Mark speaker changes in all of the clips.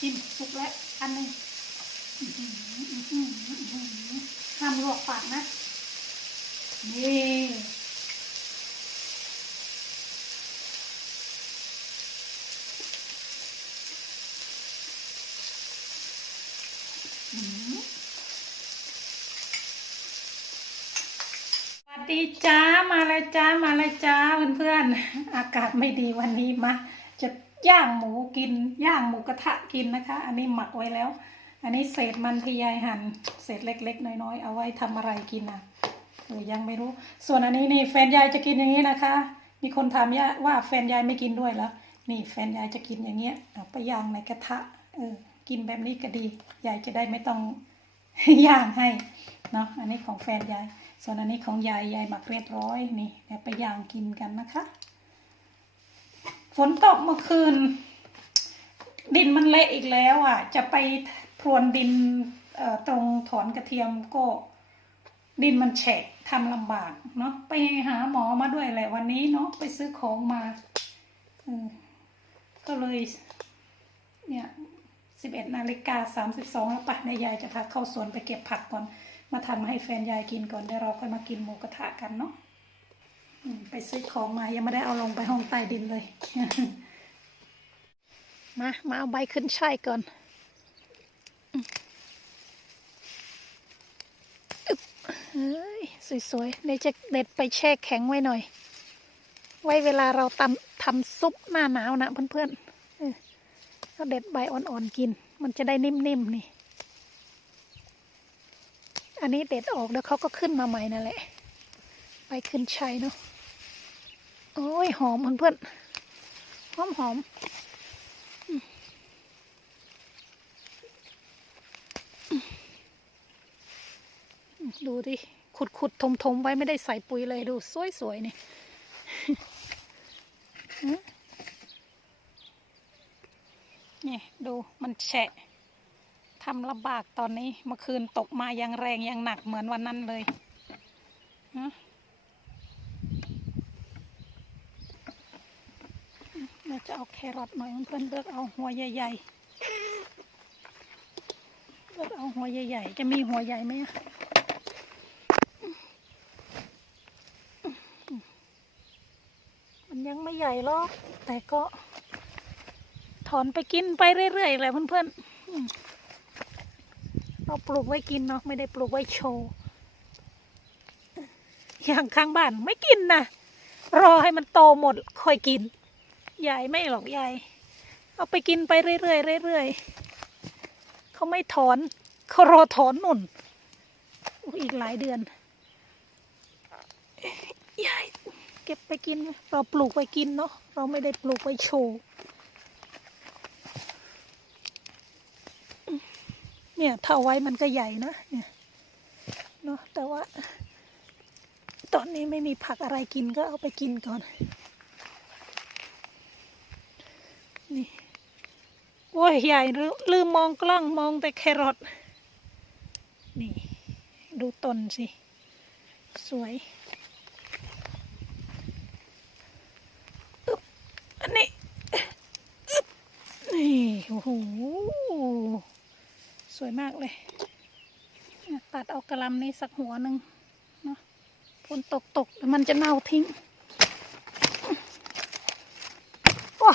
Speaker 1: ชิมสุกแล้วอันหนึ่งอื้อหืออื้อหืออื้อหือห้ามลวกปากนะ นี่สวัสดีจ้ามาแล้วจ้ามาแล้วจ้าเพื่อนๆอากาศไม่ดีวันนี้มา ย่างหมูกิน ย่างหมูกระทะกินนะคะ อันนี้หมักไว้แล้ว อันนี้เศษมันที่ยายหั่นเศษเล็ก ๆ น้อยๆ เอาไว้ทำอะไรกินอะเออยังไม่รู้ ส่วนอันนี้นี่แฟนยายจะกินอย่างนี้นะคะ มีคนถามยายว่าแฟนยายไม่กินด้วยแล้วนี่แฟนยายจะกินอย่างเงี้ยเอาไปย่างในกระทะเออกินแบบนี้ก็ดียายจะได้ไม่ต้องย่างให้เนาะอันนี้ของแฟนยาย ส่วนอันนี้ของยายยายหมักเรียบร้อยนี่เดี๋ยวไปย่างกินกันนะคะ ฝนตกเมื่อคืน ดินมันเละอีกแล้วอะ จะไปพรวนดินตรงถอนกระเทียมก็ ดินมันแฉะทำลำบากเนาะไปหาหมอมาด้วยแหละวันนี้เนาะไปซื้อของมาก็เลย เนี่ยสิบเอ็ดนาฬิกาสามสิบสองแล้วปะนายยายจะพาเข้าสวนไปเก็บผักก่อน มาทำให้แฟนยายกินก่อนเดี๋ยวเราค่อยมากินหมูกระทะกันเนาะ ไปซื้อของมายังไม่ได้เอาลงไปห้องใต้ดินเลย มา มาเอาใบขึ้นช่ายก่อนอึ๊บเฮ้ยสวยๆ เดี๋ยวจะเด็ดไปแช่แข็งไว้หน่อย ไว้เวลาเราตำทำซุปหน้าหนาวนะเพื่อนๆก็เด็ดใบอ่อนๆกิน มันจะได้นิ่มๆนี่ อันนี้เด็ดออกแล้วเขาก็ขึ้นมาใหม่นั่นแหละ ไปขึ้นชัยเนาะ โอ้ยหอมเพื่อนๆหอมหอมอืมอืมดูดิขุดขุดทมทมไว้ไม่ได้ใส่ปุ๋ยเลยดู สวยสวยนี่นี่ดูมันแฉะทำลำบากตอนนี้ เมื่อคืนตกมายังแรงยังหนักเหมือนวันนั้นเลยนะ เอาแครอทหน่อยเพื่อนเลือกเอาหัวใหญ่ๆเลือกเอาหัวใหญ่ๆ จะมีหัวใหญ่ไหมอะมันยังไม่ใหญ่หรอกแต่ก็ถอนไปกินไปเรื่อยๆแหละเพื่อนๆเราปลูกไว้กินเนาะไม่ได้ปลูกไว้โชว์อย่างข้างบ้านไม่กินนะรอให้มันโตหมดค่อยกิน ยายไม่หรอกยาย เอาไปกินไปเรื่อยๆเรื่อยๆเขาไม่ถอนเขารอถอนหนุนอีกหลายเดือนยายเก็บไปกิน เราปลูกไว้กินเนาะเราไม่ได้ปลูกไว้โชว์เนี่ยถ้าไว้มันก็ใหญ่นะเนี่ยเนาะแต่ว่า ตอนนี้ไม่มีผักอะไรกินก็เอาไปกินก่อน โอ้ยใหญ่ลืมมองกล้องมองแต่แครอทนี่ดูต้นสิ สวยอันนี้นี่โอ้โหสวยมากเลย ตัดเอากระลำนี้สักหัวหนึ่งเนาะฝนตกตกแล้วมันจะเน่าทิ้งโอ้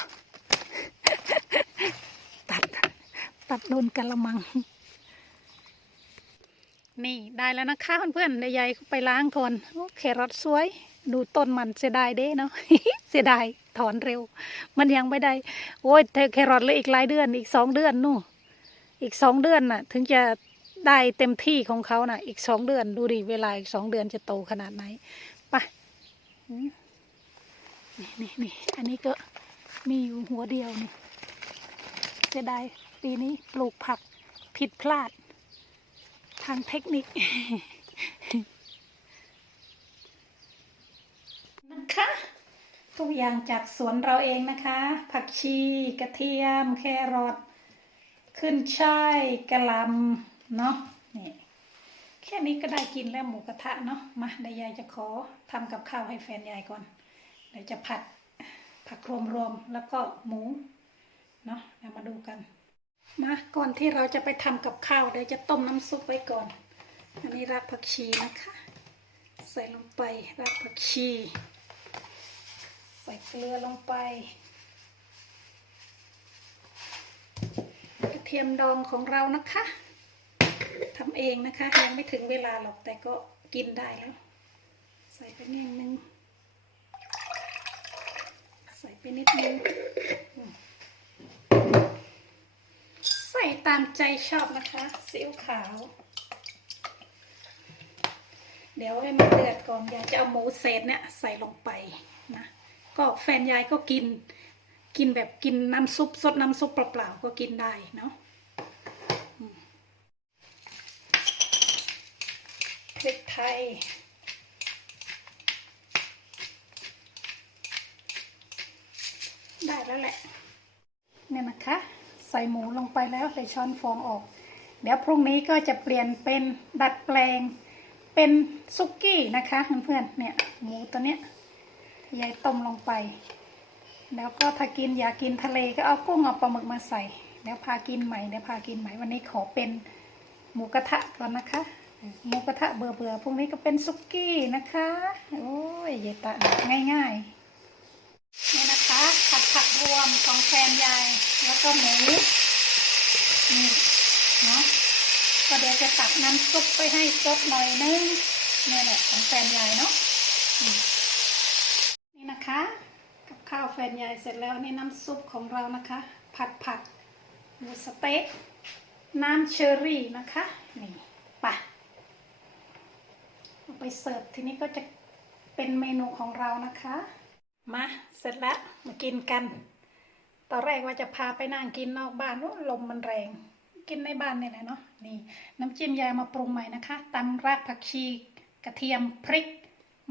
Speaker 1: ตัด ตัดโดนกระมัง นี่ได้แล้วนะคะเพื่อนๆเดี๋ยายไปล้างก่อนโอ้แครอทสวย ดูต้นมันเสียดายเด้เนาะเสียดายถอนเร็ว มันยังไม่ได้ โอ้ยแครอทเลยอีกหลายเดือนอีกสองเดือนนู่นอีกสองเดือนน่ะ ถึงจะได้เต็มที่ของเขาน่ะ อีกสองเดือนดูดิเวลาอีกสองเดือนจะโตขนาดไหนไปอืมนี่นี่นี่อันนี้ก็มีอยู่หัวเดียวนี่เสียดาย ปีนี้ปลูกผักผิดพลาด ทางเทคนิค นะคะ ทุกอย่างจากสวนเราเองนะคะ ผักชี กระเทียม แครอทขึ้นช่ายกระลำเนาะนี่แค่นี้ก็ได้กินแล้วหมูกระทะเนาะมาเดี๋ยวยายจะขอทำกับข้าวให้แฟนยายก่อนเดี๋ยวจะผัดผักรวมๆแล้วก็หมูเนาะเดี๋ยวมาดูกัน มาก่อนที่เราจะไปทำกับข้าวเดี๋ยวจะต้มน้ำซุปไว้ก่อน อันนี้รากผักชีนะคะ ใส่ลงไปรากผักชี ใส่เกลือลงไปกระเทียมดองของเรานะคะทำเองนะคะ ยังไม่ถึงเวลาหรอกแต่ก็กินได้แล้ว ใส่ไปนิดนึงใส่ไปนิดนึง ตามใจชอบนะคะซีอิ๊วขาว เดี๋ยวให้มันเดือดก่อนยายจะเอาหมูเศษเนี่ยใส่ลงไปนะก็แฟนยายก็กิน กินแบบกินน้ำซุปสดน้ำซุปเปล่าๆก็กินได้เนาะพริกไทยได้แล้วแหละเนี่ยนะคะ ส่หมูลงไปแล้วใส่ช้อนฟองออก เดี๋ยวพรุ่งนี้ก็จะเปลี่ยนเป็นดัดแปลง เป็นซุกี้นะคะเพื่อนๆเนี่ยหมูตัวเนี้ยยายต้มลงไป แล้วก็ถ้ากินอยากกินทะเลก็เอากุ้งเอาปลาหมึกมาใส่เดี๋ยวพากินใหม่เดี๋ยวพากินใหม่วันนี้ขอเป็นหมูกระทะก่อนนะคะหมูกระทะเบื่อเบื่อๆพรุ่งนี้ก็เป็นซุกี้นะคะ โอ้ยเยตะง่ายๆนี่นะคะ ผัดผักรวมของแฟนยาย แล้วก็หมูนี่เนาะก็เดี๋ยวจะตักน้ำซุปไปให้ซดหน่อยนึงนี่แหละของแฟนยายเนาะนี่นะคะ กับข้าวแฟนยายเสร็จแล้วนี่น้ำซุปของเรานะคะ ผัดผักหมูสเต๊ะน้ำเชอรี่นะคะนี่ปะไปเสิร์ฟทีนี้ก็จะเป็นเมนูของเรานะคะ มาเสร็จแล้วมากินกัน ตอนแรกว่าจะพาไปนั่งกินนอกบ้านโอ้ลมมันแรง กินในบ้านนี่แหละเนาะนี่น้ำจิ้มยายมาปรุงใหม่นะคะตำรากผักชีกระเทียมพริก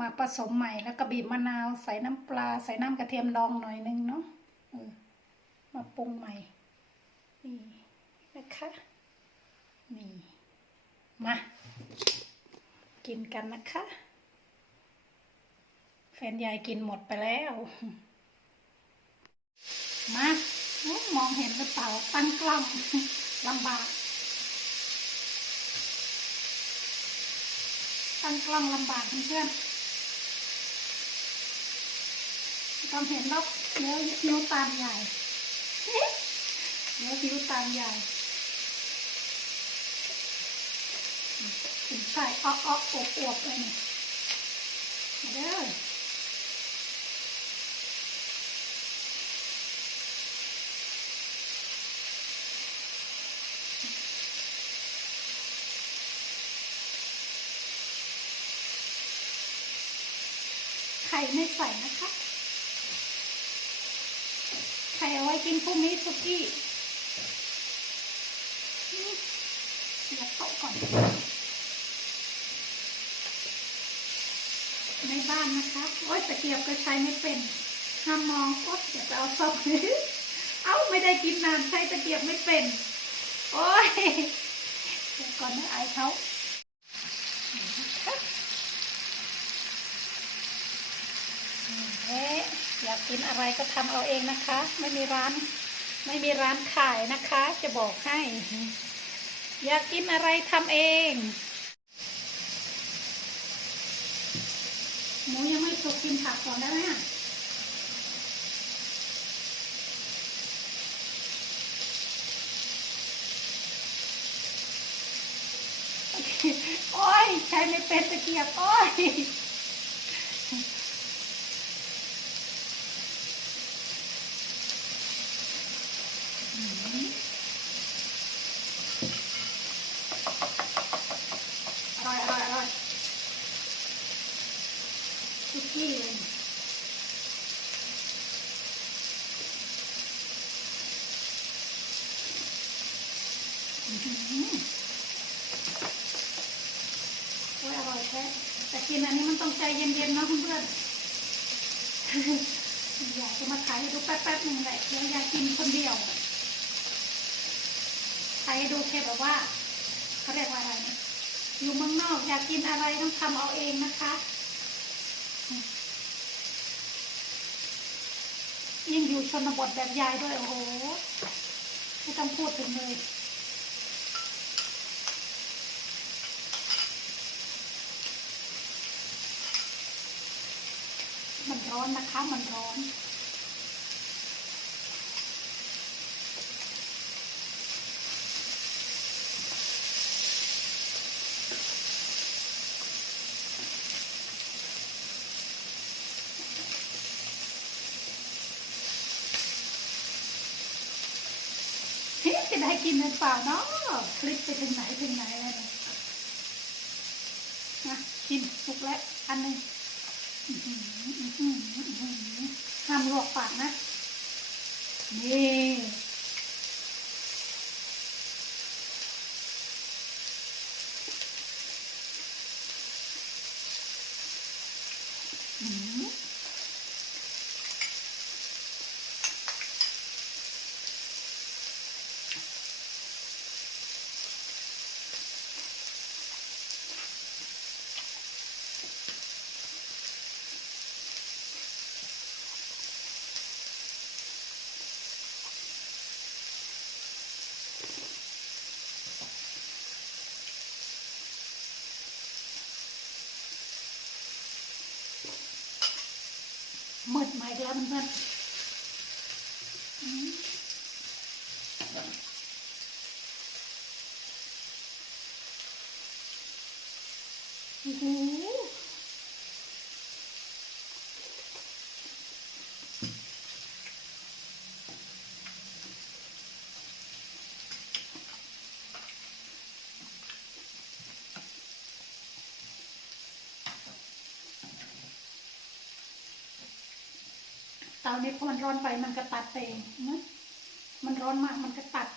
Speaker 1: มาผสมใหม่แล้วก็บีบมะนาวใส่น้ำปลา ใส่น้ำกระเทียมดองหน่อยนึงเนาะมาปรุงใหม่นี่นะคะนี่มากินกันนะคะ แฟนยายกินหมดไปแล้ว มามองเห็นหรือเปล่าตั้งกล้องลำบาก ตั้งกล้องลำบากเพื่อนๆต้องเห็นแล้วเดี๋ยวนิ้วตามใหญ่เดี๋ยวนิ้วตามใหญ่ถึงใช่อ้ออ้ออวบอวบเลยนี่มาเด้อ ข่ไม่ใส่นะคะ ไข่เอาไว้กินพรุ่งนี้สุกี้เสียบโต๊ะก่อน ในบ้านนะคะ โอ๊ยตะเกียบก็ใช้ไม่เป็น ห้ามมองโอ๊ยเดี๋ยวจะเอาซ่อมเอ้าไม่ได้กินนานใช้ตะเกียบไม่เป็น โอ๊ยเดี๋ยวก่อนนะอายเขาเอ๊ะ อยากกินอะไรก็ทำเอาเองนะคะ ไม่มีร้าน ไม่มีร้านขายนะคะ จะบอกให้ อยากกินอะไรทำเอง หมูยังไม่สุกกินผักก่อนได้ไหมอะโอ้ยใช้ไม่เป็นตะเกียบโอ้ย อืมอร่อยอร่อยอร่อยซุกี้เลย อื้อหือ โอ้ยอร่อยแท้แต่กินอันนี้มันต้องใจเย็นๆนะเพื่อนอยากจะมาถ่ายให้ดูแป๊บๆหนึ่งแหละเดี๋ยวอยากกินคนเดียวถ่ายให้ดูแค่แบบว่าเขาเรียกว่าอะไรนะอยู่เมืองนอกอยากกินอะไรต้องทำเอาเองนะคะยิ่งอยู่ชนบทแบบยายด้วยโอ้โหไม่ต้องพูดถึงเลย ร้อนนะคะ มันร้อนเฮ้จะได้กินหรือเปล่าเนาะคลิปไปถึงไหนถึงไหนแล้วเนี่ยนะกินสุกแล้วอันหนึ่ง ทำหลวกปากนะ นี่ ดมาอีกแล้วเพื่อนๆอืมโอ้โห เตานี้พอมันร้อนไปมันก็ตัดเองนะมันร้อนมากมันก็ตัด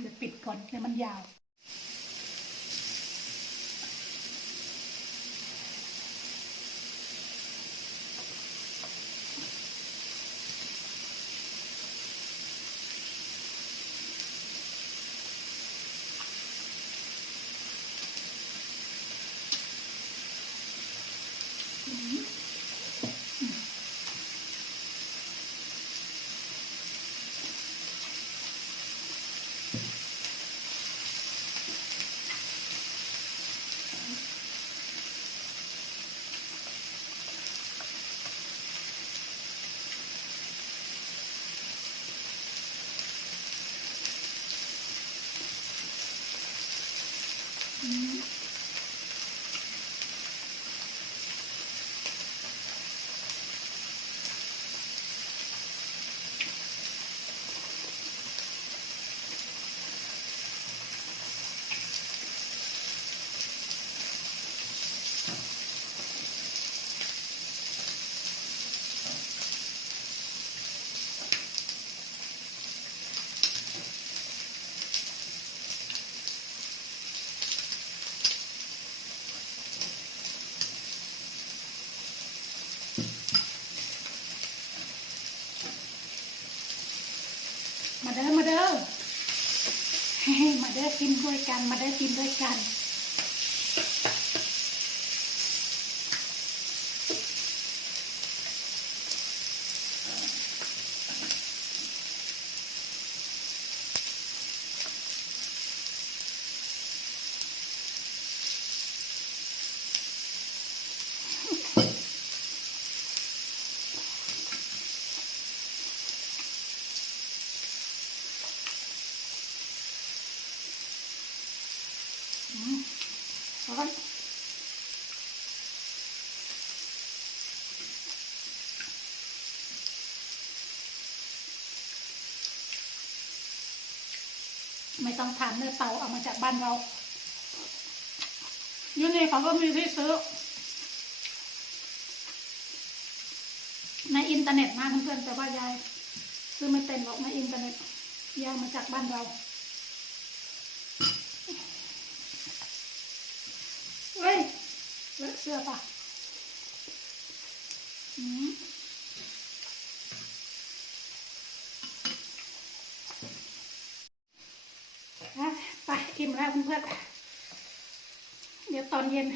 Speaker 1: เดี๋ยวปิดก่อนเดี๋ยวมันยาว มาเด้อมาเด้อ มาเด้อ กันมาได้กินด้วยกัน ไม่ต้องทานเนื้อเตาเอามาจากบ้านเรายูนี่เขาก็มีที่ซื้อ ในอินเทอร์เน็ตนะเพื่อนๆแต่ว่ายาย ซื้อไม่เป็นหรอกในอินเทอร์เน็ตยายมาจากบ้านเราเฮ้ยเลอะเสื้อปะอืมอะ ชิมแล้วเพื่อนๆเดี๋ยวตอนเย็น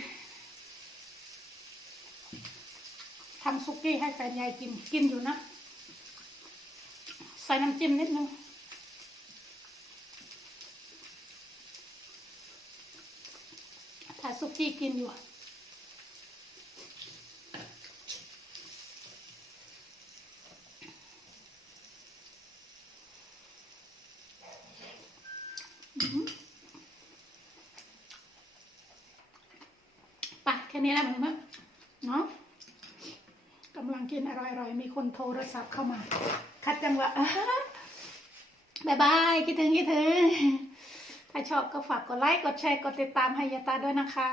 Speaker 1: ทำซุกี้ให้แฟนยายกินกินอยู่นะ ใส่น้ำจิ้มนิดนึงถ่าซุกี้กินอยู่ นี้แหละมันเนาะกำลังกินอร่อยๆ มีคนโทรศัพท์เข้ามา คัดจังหวะบายบาย คิดถึงคิดถึง ถ้าชอบก็ฝากกดไลค์ กดแชร์ กดติดตามให้ยาตาด้วยนะคะ